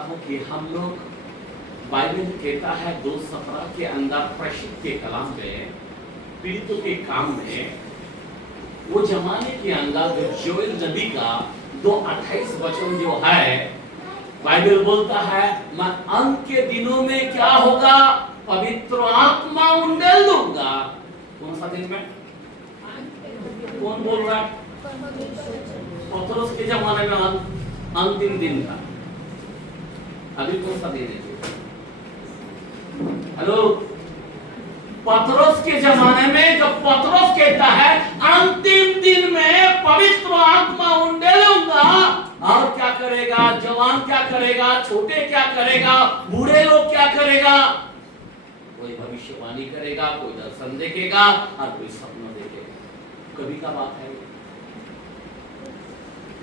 कि हम लोग बाइबल कहता है 2:17 के अंदर प्रशिक्षित के कलाम में पीड़ितों के काम में वो जमाने के अंदर जो जोएल नबी का 2:28 वचन जो है बाइबल बोलता है मैं अंत के दिनों में क्या होगा, पवित्र आत्मा उंडेल दूंगा। कौन सा दिन में, कौन बोल रहा है? पतरस के जमाने में अंतिम दिन का। अभी कौन सा दिन है? हेलो, पतरस के जमाने में जब पतरस कहता है अंतिम दिन में पवित्र आत्मा उंडेलूंगा, और क्या करेगा? जवान क्या करेगा, छोटे क्या करेगा, बूढ़े लोग क्या करेगा? कोई भविष्यवाणी करेगा, कोई दर्शन देखेगा और कोई सपना देखेगा। कभी का बात है,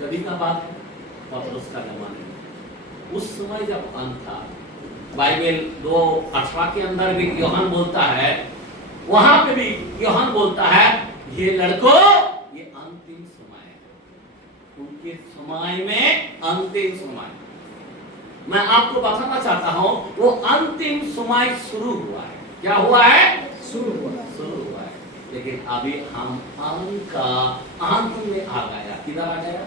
कभी का बात है पतरस का जमाने में। उस समय जब अंत था, बाइबल 2:18 के अंदर भी यूहन्ना बोलता है, वहां पे भी यूहन्ना बोलता है ये लड़कों ये अंतिम समय है, उनके समय में अंतिम समय। मैं आपको बताना चाहता हूं वो अंतिम समय शुरू हुआ है। क्या हुआ है? शुरू हुआ है। लेकिन अभी हम अंत का अंत में आ गया। किधर आ गया?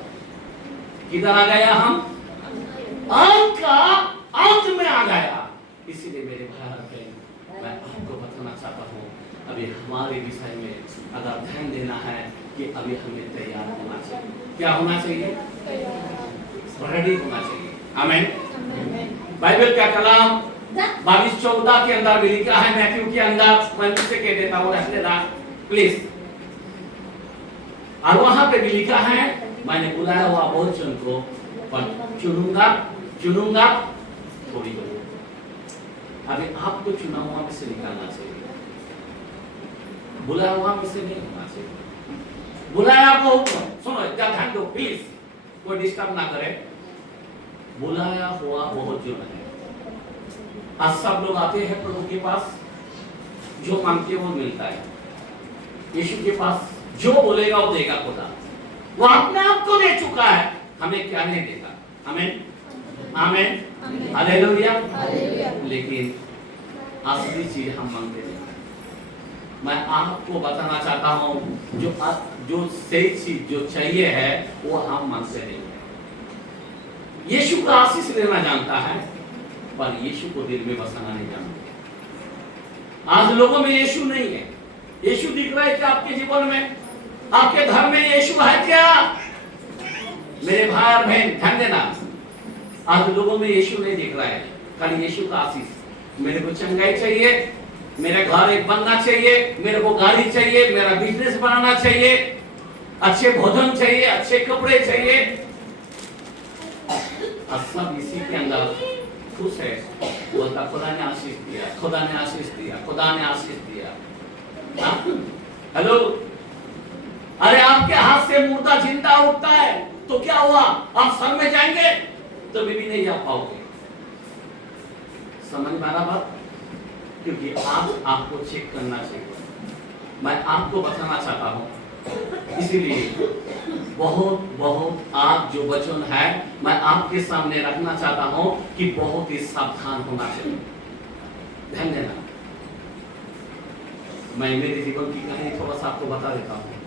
किधर आ गया? हम अंत का अंत में आ गया। इसीलिए मेरे भाई और बहन, मैं आपको बताना चाहता हूँ अभी हमारे विषय में अगर ध्यान देना है कि अभी हमें तैयार होना चाहिए। क्या होना चाहिए? रेडी होना चाहिए। आमीन। बाइबल का कलाम 22:14 के अंदर भी लिखा है, मैथ्यू के अंदर। मैं से कह देता हूँ, रहने दा प्लीज। और वहां पे भी लिखा है मैंने बुलाया हुआ बहुत जन को पर चुनूंगा थोड़ी को। अभी आपको चुना हुआ में से निकालना चाहिए, बुलाया हुआ में से नहीं होना चाहिए। बुलाया वो, सुनो ध्यान दो प्लीज, कोई डिस्टर्ब ना करे। बुलाया हुआ बहुत जन है। आज सब लोग आते हैं प्रभु के पास, जो मांगते वो मिलता है। यीशु के पास जो बोलेगा वो देगा खुदा। वो अपने आप को दे चुका है, हमें क्या नहीं देगा। आमीन आमीन हालेलुया। लेकिन असली चीज हम मांगते नहीं। मैं आपको बताना चाहता हूं जो सही चीज जो चाहिए है वो हम मांगते नहीं। यीशु का आशीष लेना जानता है पर यीशु को दिल में बसाना नहीं जानता। आज लोगों में यीशु नहीं है। यीशु दिख रहा है क्या आपके जीवन में? आपके घर में यीशु है क्या? मेरे भाई और बहन ध्यान देना, आज लोगों में यीशु नहीं दिख रहा है, खाली यीशु का आशीष। मेरे को चंगाई चाहिए, मेरा घर एक बनना चाहिए, मेरे को गाड़ी चाहिए, मेरा बिजनेस बनाना चाहिए, अच्छे भोजन चाहिए, अच्छे कपड़े चाहिए। सब इसी के अंदर खुश है। बोलता खुदा ने आशीष दिया, खुदा ने आशीष दिया, खुदा ने आशीष दिया। हेलो, अरे आपके हाथ से मुर्दा जिंदा उठता है तो क्या हुआ? आप स्वर्ग में जाएंगे तो भी नहीं जा पाओगे। समझ में आ रहा बात? क्योंकि आपको चेक करना चाहिए। मैं आपको बताना चाहता हूं, इसीलिए बहुत आज जो वचन है मैं आपके सामने रखना चाहता हूं कि बहुत ही सावधान होना चाहिए। ध्यान देना। मैं मेरे जीवन की कहानी थोड़ा सा आपको बता देता हूं।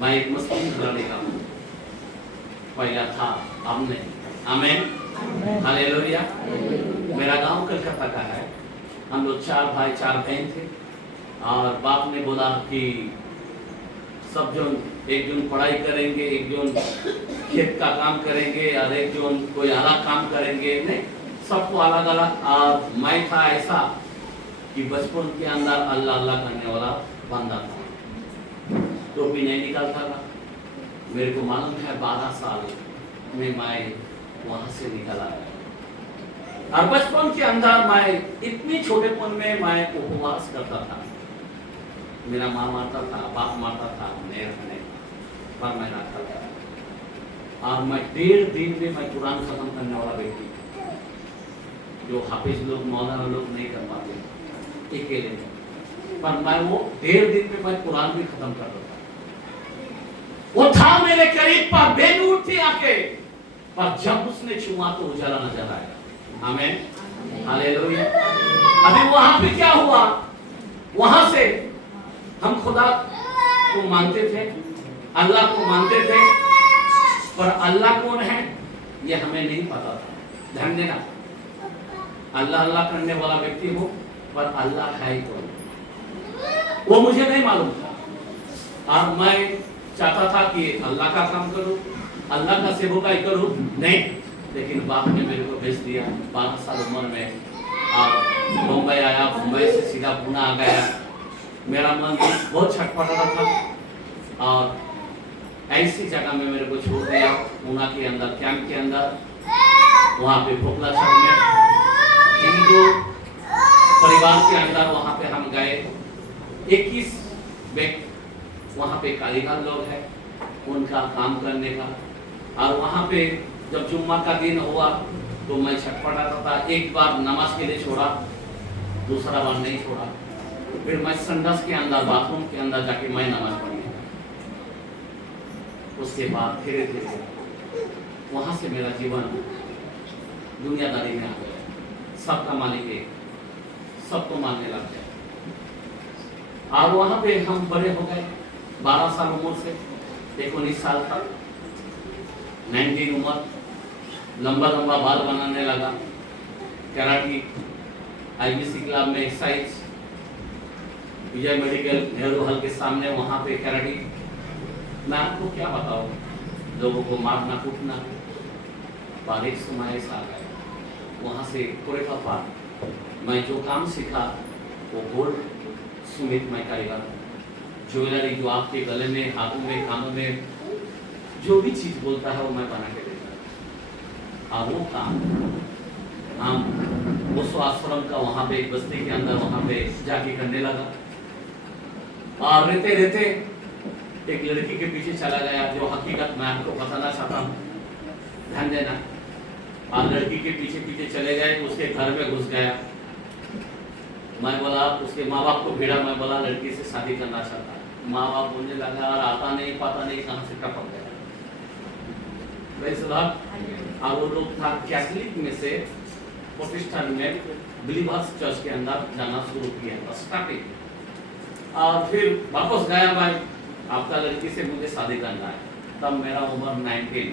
मैं एक मुस्लिम घराने का हूं, पहला था, अब नहीं। आमीन हालेलुया। मेरा गांव कलकत्ता का है। हम लोग 4 भाई 4 बहन थे और बाप ने बोला कि सब जन एक जन पढ़ाई करेंगे, एक जन खेत का काम करेंगे और एक जन कोई अलग काम करेंगे। नहीं, सबको अलग अलग। और मैं था ऐसा कि बचपन के अंदर अल्लाह अल्लाह करने वाला बंदा था, टोपी नहीं निकालता था। मेरे को मालूम है 12 साल में मैं वहां से निकल आया। और बचपन के अंदर मैं इतनी छोटेपन में मैं उपवास करता था। मेरा माँ मारता था, बाप मारता था, नहीं पर मैं ना खाता। और मैं 1.5 दिन में मैं कुरान खत्म करने वाला व्यक्ति, जो हाफिज लोग मौलाना लोग नहीं कर पाते अकेले में, पर मैं वो 1.5 दिन में मैं कुरान भी खत्म कर देता। वो था मेरे करीब पर बेनूर थी आके, पर जब उसने छुआ तो उजाला नजर आया। आमीन, हालेलुया। अभी वहां पे क्या हुआ, वहां से हम खुदा को मानते थे, अल्लाह को मानते थे, पर अल्लाह कौन है ये हमें नहीं पता था। ध्यान देना, अल्लाह अल्लाह करने वाला व्यक्ति हो, पर अल्लाह है कौन वो मुझे नहीं मालूम था। और मैं चाहता था कि अल्लाह का काम करूं, अल्लाह का सेवकाई करूं, नहीं। लेकिन बाप ने मेरे को भेज दिया 12 साल उम्र में, और मुंबई आया, मुंबई से सीधा पुणे आ गया। मेरा मन बहुत छटपटा रहा था, और ऐसी जगह में मेरे को छोड़ दिया, पुणे के अंदर कैंप के अंदर, वहाँ पे पोखलाछक में हिंदू परिवार के अंदर वहाँ पे हम गए। 21 व्यक्ति वहाँ पे कारीगर लोग हैं, उनका काम करने का। और वहाँ पे जब जुम्मा का दिन हुआ तो मैं छटपटाता था। एक बार नमाज के लिए छोड़ा, दूसरा बार नहीं छोड़ा। फिर मैं संडास के अंदर, बाथरूम के अंदर जाके मैं नमाज पढ़ी। उसके बाद धीरे धीरे वहाँ से मेरा जीवन दुनियादारी में आ गया। सबका मालिक एक, सबको मानने लग गया। और वहाँ पे हम बड़े हो गए। 12 साल उम्र से 19 साल तक, 19 उम्र, लंबा लंबा बाल बनाने लगा। कराटी, IBC क्लब में एक्सरसाइज, विजय मेडिकल नेहरू हॉल के सामने वहाँ पे कराटी। मैं आपको क्या बताऊँ, लोगों को मारना कूटना। पर एक समय ऐसा आ गया, वहाँ से कोरेफा मैं जो काम सीखा वो गोल्ड सुमित मैं कारीगर, ज्वेलरी जो आपके गले में, हाथों में, कानों में जो भी चीज बोलता है वो मैं बना के देता। और वो काम हम उस आश्रम का वहाँ पे एक बस्ती के अंदर वहाँ पे जाके करने लगा। और रहते रहते एक लड़की के पीछे चला गया, जो हकीकत मैं आपको बताना चाहता हूँ, ध्यान देना। और लड़की के पीछे पीछे चले गए, उसके घर में घुस गया। मैं बोला, उसके माँ बाप को भेड़ा, मैं बोला लड़की से शादी करना चाहता है। माँ बाप बोलने लगा, और आता नहीं, पता नहीं कहाँ से टपक गया। और वो लोग था कैथलिक में से प्रोटेस्टेंट में बिलीवर्स चर्च के अंदर जाना शुरू किया स्टार्टिंग। और फिर वापस गया, भाई आपका लड़की से मुझे शादी करना है। तब मेरा उम्र 19।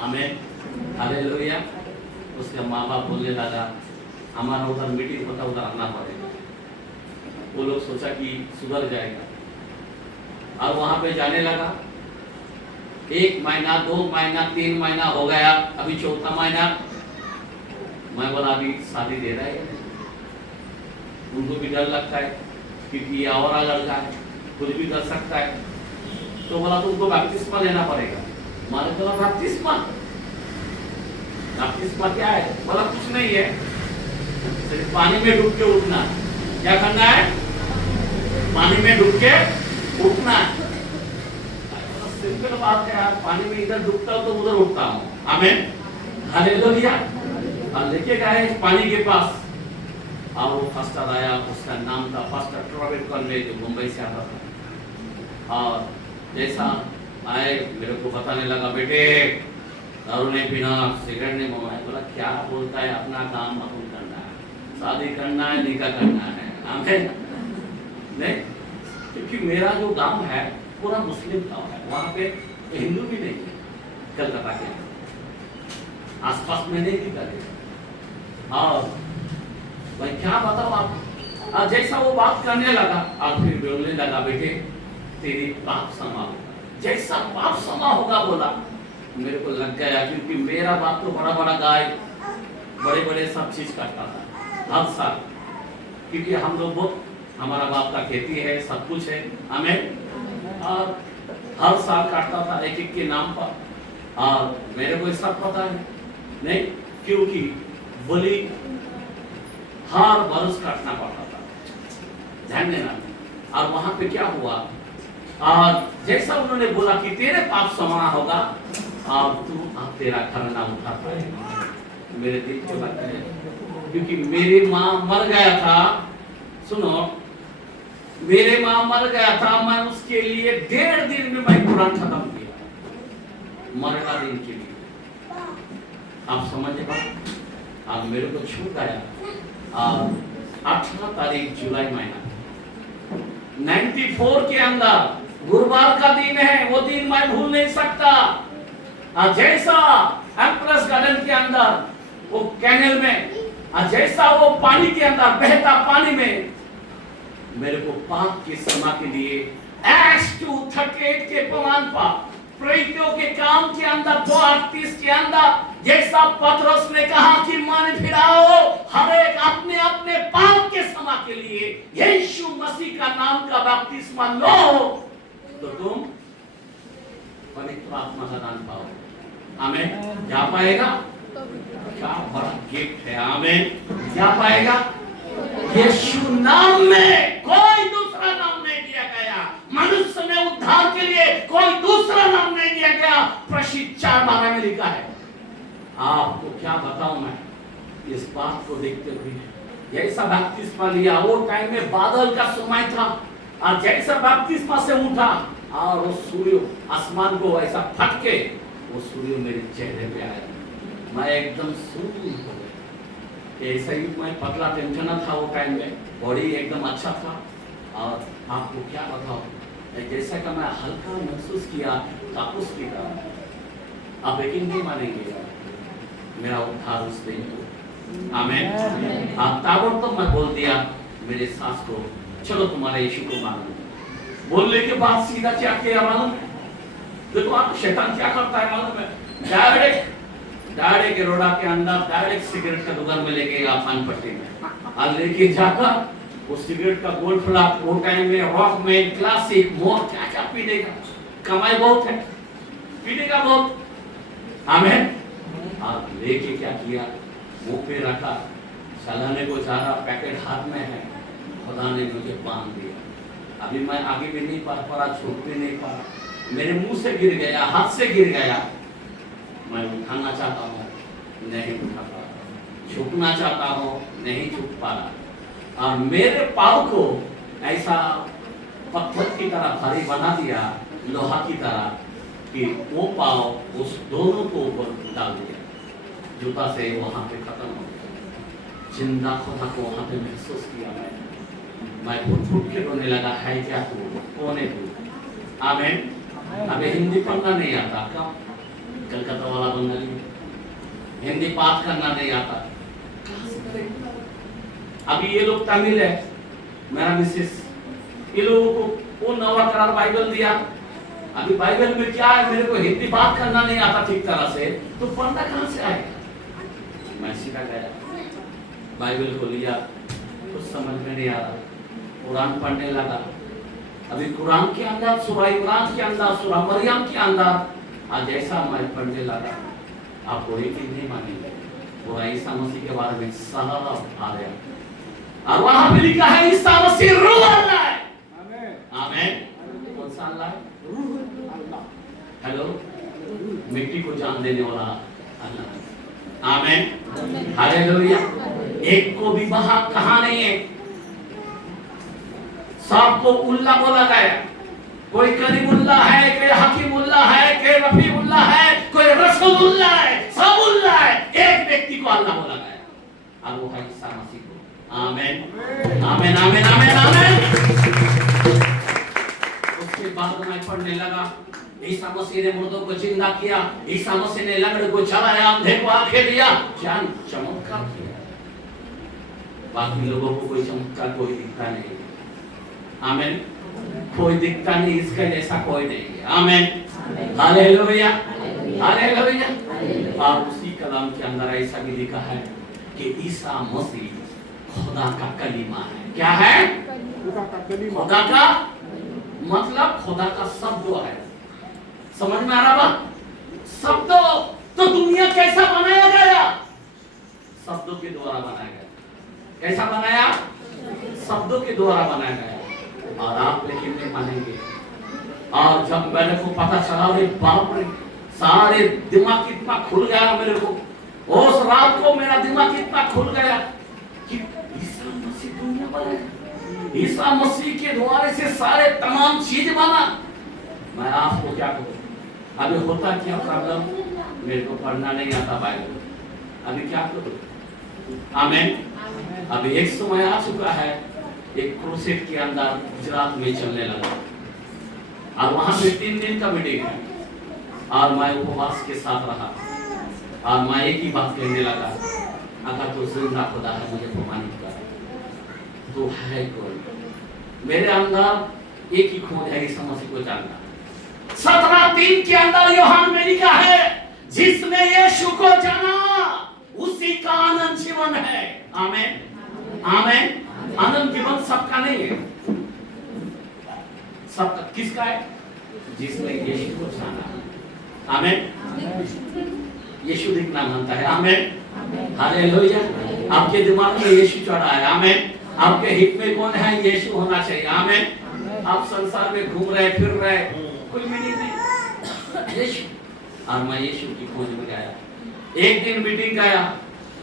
आमीन, हालेलुया। उसके माँ बाप बोलने लगा, हमारा उधर मीटिंग होता, उधर आना पड़ेगा। वो लोग सोचा कि सुधर जाएगा। और वहां पे जाने लगा। 1 महीना, 2 महीना, 3 महीना हो गया। अभी 4था महीना। मैं बोला अभी शादी दे रहा है। उनको भी डर लगता है क्योंकि ये और लड़का है, कुछ भी कर सकता है। तो बोला तुमको बैप्टिस्मा लेना पड़ेगा। मैंने बोला बैप्टिस्मा? बैप्टिस्मा क्या है? बोला कुछ नहीं है, सिर्फ पानी में डूब के उठना। क्या करना है? पानी में डूब के उठना। सिंपल बात है यार, पानी में इधर डूबता हूँ तो उधर उठता हूँ। आमीन, हालेलुया। और लेके गए पानी के पास, और वो फास्टर आया, उसका नाम था फास्टर ट्रॉवेट करने, जो मुंबई से आता था। और जैसा आए मेरे को बताने लगा, बेटे दारू नहीं पीना, सिगरेट नहीं मंगाया। बोला क्या बोलता है, अपना काम अपन करना है, शादी करना है, निकाह करना है। आमीन, नहीं, क्योंकि मेरा जो गांव है पूरा मुस्लिम गांव है, वहाँ पे हिंदू भी नहीं है। कलकत्ता के आसपास में नहीं दिखा। और भाई क्या बताओ आप। जैसा वो बात करने लगा, और फिर बोलने लगा, बेटे तेरी पाप क्षमा होगा। जैसा पाप क्षमा होगा बोला, मेरे को लग गया, क्योंकि मेरा बाप तो बड़ा बड़ा गाय, बड़े बड़े सब चीज करता था हर साल। क्योंकि हम लोग बहुत, हमारा बाप का खेती है, सब कुछ है। हमें और हर साल काटता था एक एक के नाम पर। और मेरे को सब पता है नहीं, क्योंकि बलि हर बरस काटना पड़ता था। ध्यान देना। और वहां पे क्या हुआ, और जैसा उन्होंने बोला कि तेरे पाप क्षमा होगा और तू अब तेरा खरना उठा पाएगा, मेरे दिल को लगता है, क्योंकि मेरी माँ मर गया था। सुनो, मेरे माँ मर गया था, मैं उसके लिए 1.5 दिन में मैं कुरान खत्म किया, मरना दिन के लिए। आप समझे बात? आप मेरे को छू गया। 18 तारीख जुलाई महीना 94 के अंदर गुरुवार का दिन है, वो दिन मैं भूल नहीं सकता। जैसा एम्प्रेस गार्डन के अंदर वो कैनल में, जैसा वो पानी के अंदर बहता पानी में मेरे को पाप की क्षमा के लिए एक्स 2:38 के प्रमाण पर प्रेरितों के काम के अंदर 2:38 के अंदर जैसा पतरस ने कहा कि मन फिराओ, हर एक अपने अपने पाप के क्षमा के लिए यीशु मसीह का नाम का बपतिस्मा लो, तो तुम पवित्र आत्मा का दान पाओगे। आमीन। जा पाएगा? क्या बड़ा गिफ्ट है। आमीन। जा पाएगा? यीशु नाम में, कोई दूसरा नाम नहीं दिया गया। मनुष्य में उद्धार के लिए कोई दूसरा नाम नहीं दिया गया। प्रसिद्ध 4:12 में लिखा है। आपको क्या बताऊं मैं इस बात को देखते हुए, जैसा बपतिस्मा लिया वो टाइम में बादल का समय था, और जैसा बपतिस्मा से उठा और वो सूर्य आसमान को ऐसा फटके वो सूर्य मेरे चेहरे पे आया, मैं एकदम सूर्य हो गया। ऐसा ही मैं पतला टेंशन था वो टाइम में, बॉडी एकदम अच्छा था। और आपको क्या बताऊं, जैसा कि मैं हल्का महसूस किया तापुस की तरह। आप यकीन नहीं मानेंगे, मेरा उद्धार उस दिन को। आमीन। आप ताबड़तोड़ मैं बोल दिया मेरे सास को, चलो तुम्हारे यीशु को मानो। बोलने के बाद सीधा क्या किया मालूम है? देखो आप शैतान क्या करता है मालूम है? डायरेक्ट रोड़ा के अंदर डायरेक्ट सिगरेट का दुकान में लेके गया पान पट्टी में, और लेके जाकर वो सिगरेट का गोल खुला। वो टाइम में रॉक में क्लासिक मोर क्या क्या पीने का कमाई बहुत है, पीने का बहुत। आमीन। आप लेके क्या किया, मुंह पे रखा, चलाने को जा रहा, पैकेट हाथ में है, खुदा ने मुझे बांध दिया। अभी मैं आगे भी नहीं पा रहा, छूट भी नहीं पा रहा, मेरे मुंह से गिर गया, हाथ से गिर गया। मैं उठाना चाहता हूँ, नहीं उठा पा रहा, झुकना चाहता हूँ, नहीं झुक पा रहा। और मेरे पाँव को ऐसा पत्थर की तरह भारी बना दिया, लोहा की तरह, कि वो पाँव उस दोनों को ऊपर डाल दिया, जूता से वहां पे खत्म हो गया। जिंदा खुदा को वहां पे महसूस किया। मैं फुट के रोने लगा, है क्या तू, कौन है तू? आमीन। अबे हिंदी पढ़ना नहीं आता, क्या कलकत्ता वाला बंगाली, हिंदी बात करना नहीं आता। अभी ये लोग तमिल है, मेरा मिसेस, ये लोगों को वो नवा करार बाइबल दिया। अभी बाइबल में क्या है, मेरे को हिंदी बात करना नहीं आता ठीक तरह से, तो पढ़ना कहां से आएगा? मैं सीधा गया, बाइबल को लिया, कुछ समझ में नहीं आ रहा, कुरान पढ़ने लगा। अभी कुरान के अंदर सूरह इमरान के अंदर, सूरह मरियम के अंदर, आज जैसा मैं पढ़ने लगा, आप वो एक नहीं मानेंगे, वो ईसा मसीह के बारे में सब आ गया। और वहां भी लिखा है ईसा मसीह रूह अल्लाह है। आमीन। कौन सा अल्लाह है? रूह अल्लाह। हेलो, मिट्टी को जान देने वाला अल्लाह। आमीन। हालेलुया। एक को भी वहां कहा नहीं है, सबको उल्लाह बोला गया। कोई करीमुल्लाह है, कोई हकीमुल्लाह है, कोई रफीउल्लाह है, कोई रसूलुल्लाह है, सबुल्लाह है, एक व्यक्ति को अल्लाह बोला गया, और वो है ईसा मसीह को। आमीन। आमीन। आमीन। आमीन। आमीन। उसके बाद मैं पढ़ने लगा, ईसा मसीह ने मुर्दों को जिंदा किया, ईसा मसीह ने लंगड़े को चलाया, अंधे को आंखें दिया, जान चमत्कार किया। बाकी लोगों को कोई चमत्कार कोई दिखता नहीं। आमीन। कोई दिखता नहीं, इसका जैसा कोई नहीं है। आमीन। हालेलुया। हालेलुया। और उसी कलाम के अंदर ऐसा भी लिखा है कि ईसा मसीह खुदा का कलीमा है। क्या है? खुदा का मतलब खुदा का शब्द है। समझ में आ रहा बात? शब्द तो दुनिया कैसा बनाया गया? शब्दों के द्वारा बनाया गया। कैसा बनाया? शब्दों के द्वारा बनाया गया। और आप लेकिन नहीं मानेंगे। और जब मेरे को पता चला, रे बाप रे, सारे दिमाग इतना खुल गया मेरे को। उस रात को मेरा दिमाग इतना खुल गया कि ईसा मसीह दुनिया बना, ईसा मसीह के द्वारे से सारे तमाम चीज बना। मैं आपको क्या कहूँ, अभी होता क्या प्रॉब्लम, मेरे को पढ़ना नहीं आता बाइबल, अभी क्या करूं? आमीन। अभी एक समय आ चुका है, एक क्रूसेड के अंदर गुजरात में चलने लगा और वहां पे 3 दिन का मीटिंग है और मैं उपवास के साथ रहा और मैं एक ही बात कहने लगा, अगर तो जिंदा खुदा है मुझे प्रमाणित कर, तो है कौन? मेरे अंदर एक ही खोज है, इस मसीह को जानना। 17:3 के अंदर यूहन्ना में लिखा है, जिसने यीशु को जाना उसी का आनंद जीवन है। आमीन आमीन। आनंद जीवन सबका नहीं है, सबका किसका है? जिसने यीशु को जाना। आमीन। यीशु दिखना मानता है। आमीन हालेलुया। आपके दिमाग में यीशु चढ़ा है। आमीन। आपके हित में कौन है? यीशु होना चाहिए। आमीन। आप संसार में घूम रहे फिर रहे, कोई मीनिंग नहीं। यीशु, और मैं यीशु की खोज में गया। एक दिन मीटिंग गया,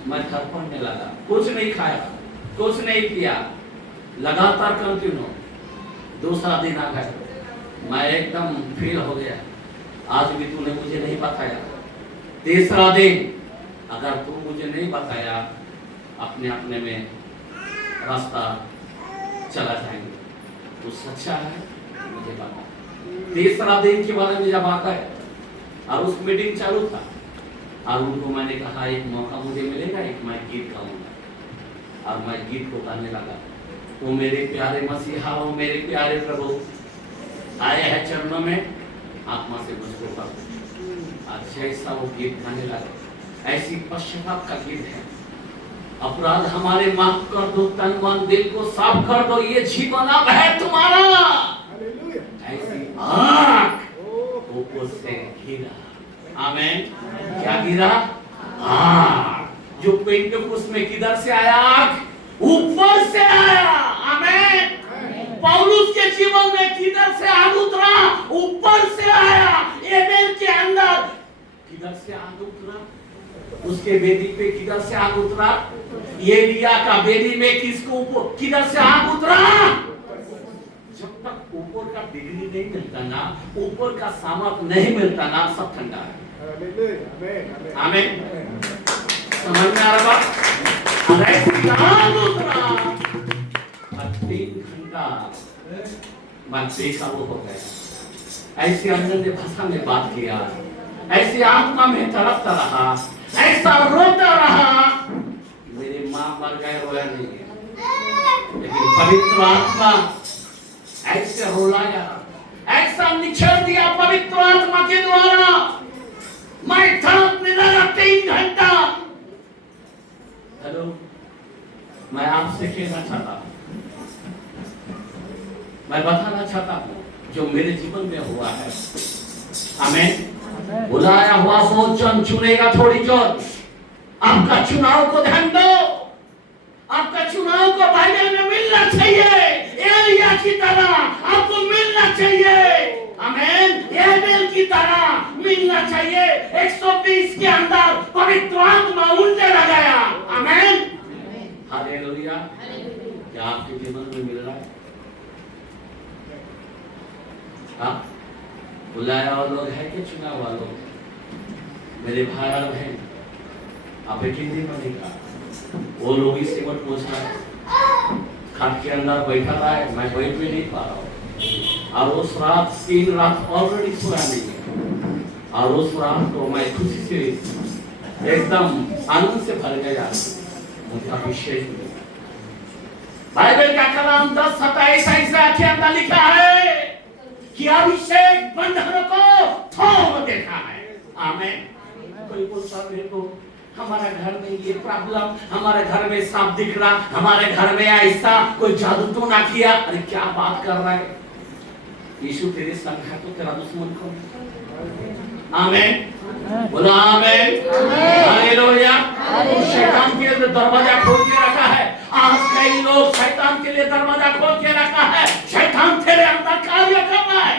मैं घर पढ़ने लगा, कुछ नहीं खाया, कुछ नहीं किया, लगातार कंटिन्यू। दूसरा दिन आ गया, मैं एकदम फील हो गया, आज भी तूने मुझे नहीं बताया। तीसरा दिन, अगर तू मुझे नहीं बताया, अपने अपने में रास्ता चला जाएंगे, तू सच्चा है मुझे बता। तीसरा दिन के बारे में जब आता है और उस मीटिंग चालू था और उनको मैंने कहा एक मौका मुझे मिलेगा, एक मैं गीत गाऊंगा, और मैं गीत को गाने लगा। वो मेरे प्यारे मसीहा, वो मेरे प्यारे प्रभु आए हैं चरणों में, आत्मा से मुझको कर। आज जैसा वो गीत गाने लगा, ऐसी पश्चाताप का गीत है, अपराध हमारे माफ कर दो, तन मन दिल को साफ कर दो, ये जीवन अब है तुम्हारा। ऐसी आँख ऊपर से गिरा। आमीन। क्या गिरा? आँख। जो पेंटेकोस्त में किधर से आया? आँख ऊपर से आया। आमीन। पौलुस के जीवन में किधर से आग उतरा? ऊपर से आया। एबेल के अंदर किधर से आग उतरा? उसके वेदी पे किधर से आग उतरा? एलिया का वेदी में किसको ऊपर किधर से आग उतरा? जब तक ऊपर का डिग्री नहीं मिलता ना, ऊपर का सामर्थ नहीं मिलता ना, सब ठंडा है। आमीन। समझ में आ रहा? अरे आग उतरा, 3 घंटा मैं देखा वो हो गया। ऐसी अंदर भाषा में बात किया, ऐसी आत्मा में तड़पता रहा, ऐसा रोता रहा। मेरी माँ मर गए, रोया नहीं, लेकिन पवित्र आत्मा ऐसे रुलाया, ऐसा निचोड़ दिया पवित्र आत्मा के द्वारा। मैं तड़पने लगा 3 घंटा। हेलो, मैं आपसे कहना चाहता हूँ, मैं बताना चाहता हूँ जो मेरे जीवन में हुआ है। आमीन। बुलाया हुआ वो जन चुनेगा थोड़ी जोर। आपका चुनाव को ध्यान दो, आपका चुनाव को बाइबल में मिलना चाहिए, एलिया की तरह आपको मिलना चाहिए। आमीन। एबेल की तरह मिलना चाहिए। 120 के अंदर पवित्र आत्मा उड़ने लगाया। आमीन हालेलुया। क्या आपके जीवन में मिल रहा है? हाँ, बुलाया हुआ लोग है कि चुना हुआ लोग? मेरे भाई और बहन, आप एक हिंदी में नहीं कहा, वो लोग इससे मत पूछना है। खाट के अंदर बैठा रहा है, मैं बैठ भी नहीं पा रहा हूँ, और उस रात 3 रात ऑलरेडी सोया नहीं है, और उस रात को मैं खुशी से एकदम आनंद से भर गया। मुझे अभिषेक बाइबल का कलाम 10:27 ईसा के अंदर लिखा है कि अभिषेक बंधन को तोड़ देता है। आमीन। कोई बोलता है तो हमारे घर में ये प्रॉब्लम, हमारे घर में सांप दिख रहा, हमारे घर में ऐसा, कोई जादू तो ना किया। अरे क्या बात कर रहा है? यीशु तेरे संग है तो तेरा दुश्मन कौन? आमीन। बोला आमीन हालेलुया। शैतान के लिए दरवाजा खोल के रखा है। आज कई लोग शैतान के लिए दरवाजा खोल के रखा है। शैतान तेरे अंदर कार्य कर रहा है।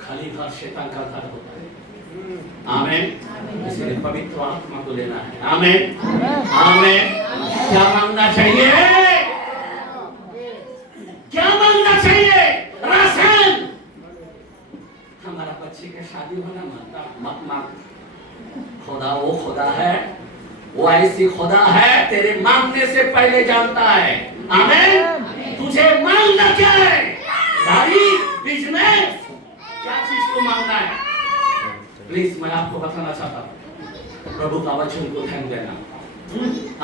खाली घर शैतान का घर होता है। आमीन। इसलिए पवित्र आत्मा को लेना है। आमीन आमीन। क्या मांगना चाहिए? क्या मांगना चाहिए? राशन। हमारा बच्चे का शादी होना खुदा वो खुदा है, वो ऐसी खुदा है तेरे मांगने से पहले जानता है। आमीन। तुझे मांगना क्या है? गाड़ी, बिजनेस, क्या चीज को मांगना है? प्लीज मैं आपको बताना चाहता हूँ, प्रभु का वचन को ध्यान देना।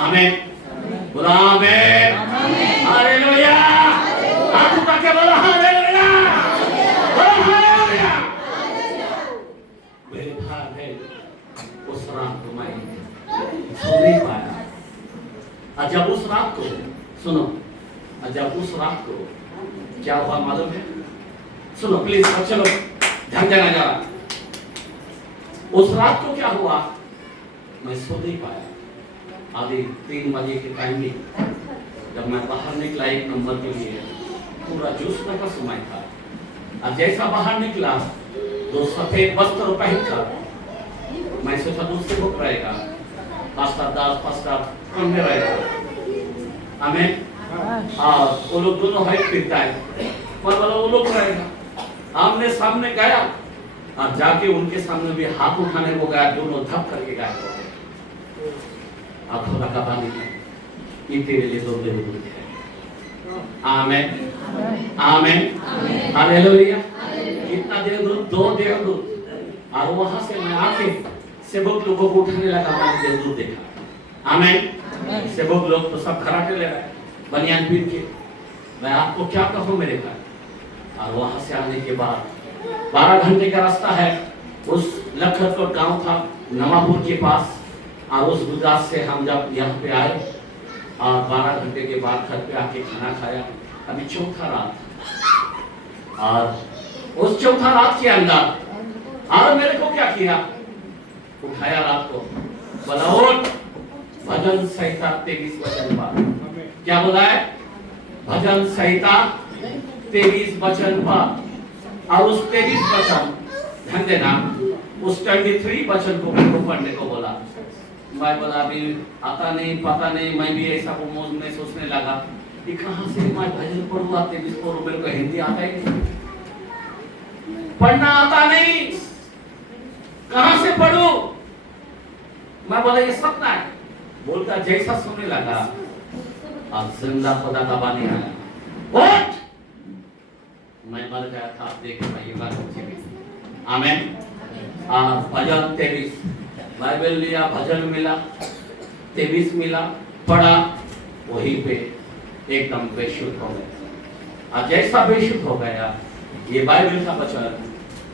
आमीन। बोला आमीन। हालेलुया। हाथ उठा के बोला हालेलुया। बोला हालेलुया। मेरे भाई उस रात को मैं सो नहीं पाया। जब उस रात को सुनो, जब उस रात को क्या हुआ मालूम है? सुनो प्लीज, और चलो ध्यान देना जरा। उस रात को क्या हुआ? मैं सो नहीं पाया। आधे 3 बजे के टाइम में जब मैं बाहर निकला 1 नंबर के लिए, पूरा जोशना का समय था। और जैसा बाहर निकला, 2 सफेद वस्त्र पहन कर मैं सोचा दूसरे बुक रहेगा, पास्टर दास पास्टर कौन में रहेगा। आमीन। वो लोग दोनों हाइट फिरता है, पर बोला वो लोग रहेगा। आमने सामने गया और जाके उनके सामने भी हाथ उठाने को गया, दोनों धप करके गए। खुदा का बानी है, ये तेरे लिए 2 देवदूत है। आमीन। आमीन। हालेलुया। कितना देवदूत? 2 देवदूत। और वहां से मैं आके सेवक लोगों को उठाने लगा, मैंने देवदूत देखा। आमीन। सेवक लोग तो सब खराटे ले रहे, बनियान पहन के। मैं आपको क्या कहूँ मेरे भाई। और वहां से आने के बाद 12 घंटे का रास्ता है। उस लखतपुर गांव था नवापुर के पास, और उस गुजरात से हम जब यहाँ पे आए और 12 घंटे के बाद घर पे आके खाना खाया। अभी 4था रात, और उस 4था रात के अंदर और मेरे को क्या किया? उठाया रात को, बोला उठ, भजन संहिता 23 वचन पढ़। क्या बोला है? भजन संहिता 23 वचन पढ़। और उस 23 वचन, ध्यान देना, उस 23 वचन को मेरे को पढ़ने को बोला। मैं बोला अभी आता नहीं, पता नहीं, मैं भी ऐसा मोज में सोचने लगा कि कहां से मैं भजन पढ़ूंगा 23 पढ़ूं, मेरे को हिंदी आता ही नहीं, पढ़ना आता नहीं, कहां से पढ़ूं? मैं बोला ये सपना है। बोलता जैसा सुनने लगा, अब जिंदा खुदा का बानी आया। व्हाट? मैं मर गया था, आप देख रहे ये बात मुझे। आमीन। भजन 23 बाइबल लिया, भजन मिला, 23 मिला, पढ़ा, वहीं पे एकदम बेशुद्ध हो गया। और जैसा बेशुद्ध हो गया, ये बाइबल का वचन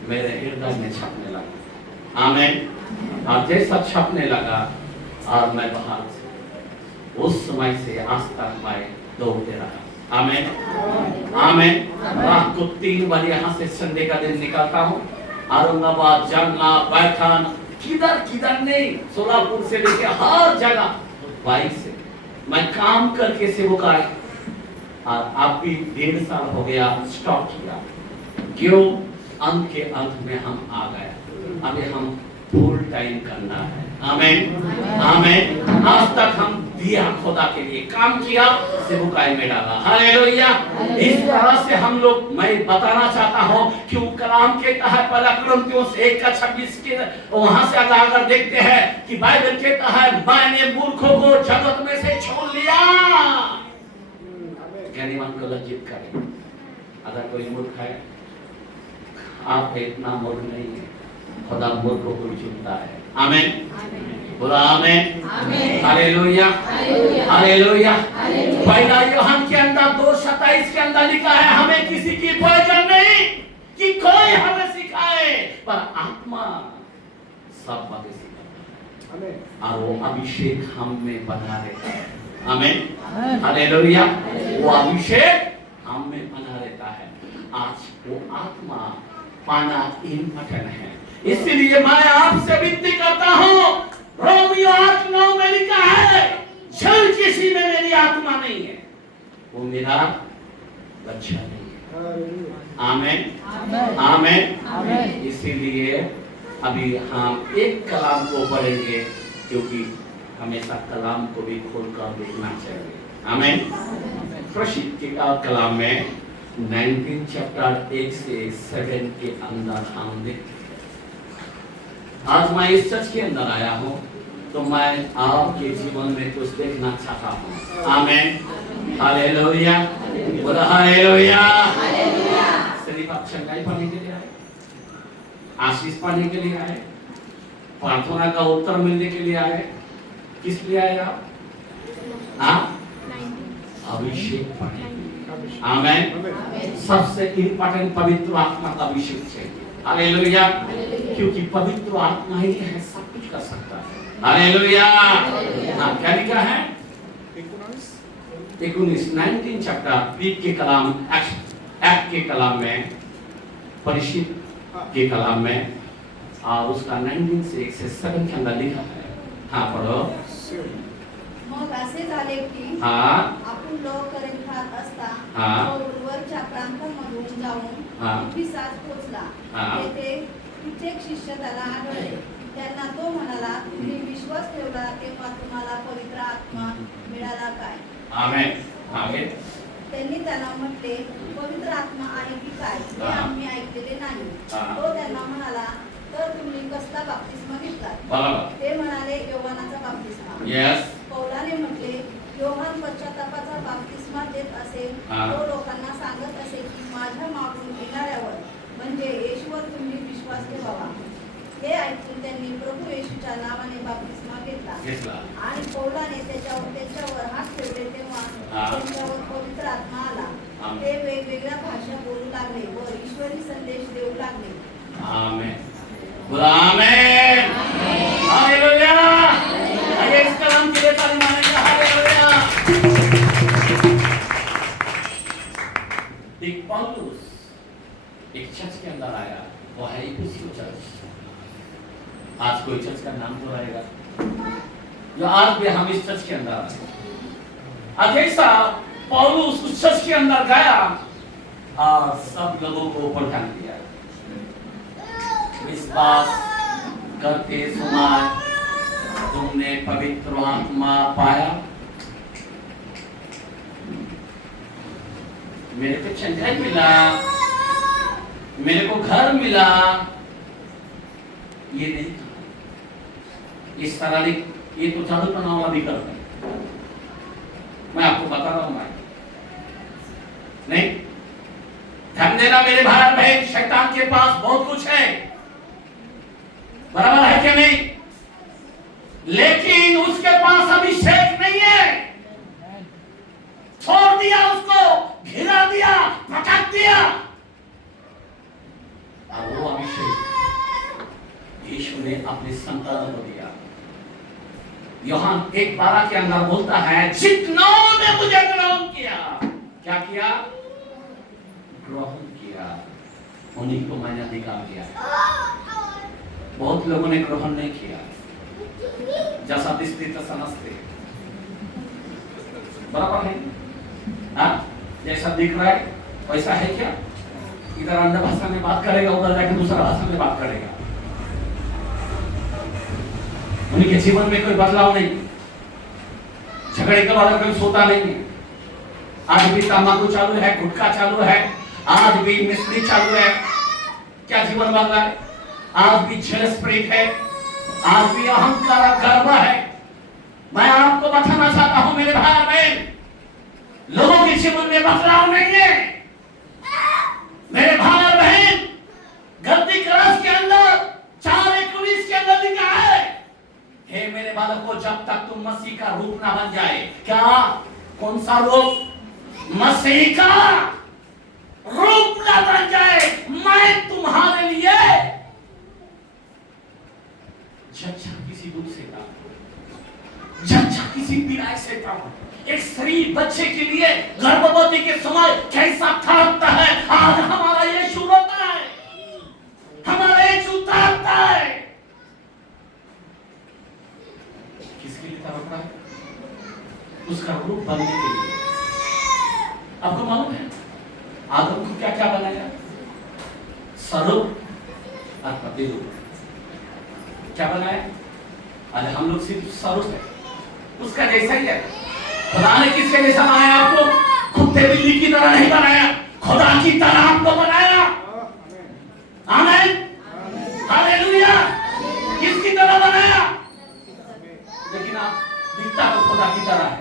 मेरे हृदय में छपने लगा। आमीन। और जैसा छपने लगा, और मैं बाहर से उस समय से आज तक मैं दौड़ते रहा। आमीन। आमीन। रात को 3 बजे यहाँ से संडे का दिन निकलता हूँ, औरंगाबाद, जंगला, बैठान, किधर नहीं, सोलापुर से लेके हर जगह बाइक से मैं काम करके सेवक आए। और आप भी 1.5 साल हो गया स्टॉप किया। क्यों? अंत के अंत में हम आ गए। अभी हम फुल टाइम करना है। आमीन। आमीन। आज तक हम दिया, खुदा के लिए काम किया, सेवकाई में डाला। हालेलुया। इस तरह से हम लोग, मैं बताना चाहता हूँ कि वो कलाम कहता है, पहला कुरिन्थियों 1:26 के वहां से अगर देखते हैं कि बाइबल कहता है, मैंने मूर्खों को जगत में से छोड़ लिया, ज्ञानीवान को लज्जित करे। अगर कोई मूर्ख है, आप इतना मूर्ख नहीं है, खुदा मूर्खों को चुनता है। आमीन। बोला आमीन। हालेलुया। हालेलुया। पहला यूहन्ना के अंदर 2:27 के अंदर लिखा है, हमें किसी की प्रयोजन नहीं कि कोई हमें सिखाए, पर आत्मा सब बातें सिखाता है, और वो अभिषेक हम में बना रहता है। आमीन। हालेलुया। वो अभिषेक हम में बना रहता है। आज वो आत्मा पाना इम्पोर्टेंट है। इसलिए मैं आपसे विनती करता हूँ, रोमियो 8:9 में लिखा है, जल किसी में मेरी आत्मा नहीं है, वो मेरा बच्चा नहीं है। आमीन। आमीन। इसीलिए अभी हम एक कलाम को पढ़ेंगे, क्योंकि हमेशा कलाम को भी खोलकर देखना चाहिए। आमीन। प्रसिद्ध किताब कलाम में 19 चैप्टर 1 से 7 के अंदर हम देखते हैं, आज मैं इस चर्च के अंदर आया हूँ तो मैं आपके जीवन में कुछ देखना चाहता हूँ। आमीन, हालेलुया, बोला हालेलुया। सिर्फ आप चंगाई पाने के लिए आए, आशीष पाने के लिए आए, प्रार्थना का उत्तर मिलने के लिए आए, किस लिए आए आप? हाँ, अभिषेक पाने। आमीन। सबसे इम्पोर्टेंट पवित्र आत्मा का अभिषेक चाहिए। हालेलुया, क्योंकि पवित्र आत्मा ही है सब कुछ कर सकता है। हालेलुया। हाँ, क्या लिखा है? 19 चैप्टर पीक के कलाम, एक्ट के कलाम में, परिशित के कलाम में, और उसका 19 से 7 के अंदर लिखा है। हाँ पढ़ो। मग असे झाले की हाँ आपण लोक करिंथात असता हाँ वरच्या प्रांतांमधून जाऊन हाँ इफिसात पोहोचला. हाँ तेथे कित्येक शिष्य त्याला आढळले. त्यांना तो म्हणाला, तुम्ही विश्वास ठेवला तेव्हा तुम्हाला पवित्र आत्मा मिळाला काय? आमेन। आगे त्यांनी त्यांना म्हटले, पवित्र आत्मा आहे की काय हे हाँ आम्ही ऐकलेले नाही. हाँ तो त्यांना म्हणाला, तर तुम्ही कसला बाप्तिस्मा घेतला? बराबर। ते म्हणाले, योहानाचा बाप्तिस्मा. यस। पौलाने म्हटले, योहान पश्चातापाचा बाप्तिस्मा देत असेल, हाँ तो लोकांना सांगत असेल की माझ्या मागून येणाऱ्यावर म्हणजे येशूवर तुम्ही विश्वास ठेवावा. हे ऐकून त्यांनी प्रभू येशूच्या नावाने बाप्तिस्मा घेतला. आणि पौलाने त्यांच्यावर हात ठेवले तेव्हा हाँ त्यांच्यावर पवित्र आत्मा आला. आमेन। ते वेगवेगळ्या भाषा बोलू लागले व ईश्वरी संदेश देऊ लागले. आमेन। बोला आमेन। हालेलुया। आइए इस कलाम के लिए ताली मारेंगे। हालेलुया। एक पौलुस एक चर्च के अंदर आया, वो है इफिसियों चर्च। आज कोई चर्च का नाम तो रहेगा जो आज भी हम इस चर्च के अंदर आए। आज ऐसा पौलुस उस चर्च के अंदर गया और सब लोगों को ऊपर ध्यान दिया, विश्वास करके सुना, तुमने पवित्र आत्मा पाया। मेरे को चंगाई मिला, मेरे को घर मिला, ये नहीं था। इस तरह ये तो जादू टोना वाला भी करता है। मैं आपको बता रहा हूं, नहीं ध्यान देना मेरे भाई बहन, शैतान के पास बहुत कुछ है, बराबर है क्या नहीं? लेकिन उसके पास अभिषेक नहीं है। छोड़ दिया उसको, घिरा दिया, पटक दिया। और वो अभिषेक यीशु ने अपने संतानों को दिया। यूहन्ना 1:12 के अंदर बोलता है, जितनों ने मुझे ग्रहण किया, क्या किया? ग्रहण किया, उन्हीं को मैंने अधिकार दिया। बहुत लोगों ने ग्रहण नहीं किया, जैसा दिखते तैसा नसते, बराबर है? हाँ, जैसा दिख रहा है वैसा है क्या? इधर अंडा भाषा में बात करेगा, उधर जाके दूसरा भाषा में बात करेगा। उनके जीवन में कोई बदलाव नहीं, झगड़े के बाद कोई सोता नहीं है। आज भी तंबाकू चालू है, गुटखा चालू है, आज भी मिश्री चालू है। क्या जीवन बदला है? आज भी जेलस्प्रीट है, आज भी अहंकार गर्व है। मैं आपको बताना चाहता हूं मेरे भाई बहन, लोगों के जीवन में बदलाव नहीं है। मेरे भाई बहन, गलती क्रॉस के अंदर 4:19 के अंदर लिखा है, हे मेरे बालकों, जब तक तुम मसीह का रूप ना बन जाए। क्या? कौन सा रूप? मसीह का रूप ना बन जाए। मैं तुम्हारे लिए जच्चा किसी दूध से था, जच्चा किसी पिराय से था। एक स्त्री बच्चे के लिए गर्भवती के समय कैसा तड़पता है, आज हमारा यीशु रोता है, हमारा यीशु तड़पता है। किसके लिए तड़पता है? उसका रूप बनने के लिए। आपको मालूम है आदम को क्या क्या बनाया? स्वरूप और प्रतिरूप। क्या बनाया? आज हम लोग सिर्फ स्वरूप है, उसका जैसा ही है। खुदा ने किसके जैसा बनाया आपको? कुत्ते बिल्ली की तरह नहीं बनाया, खुदा की तरह आपको बनाया। आमीन, हालेलुया। दिखता तो खुदा की तरह है,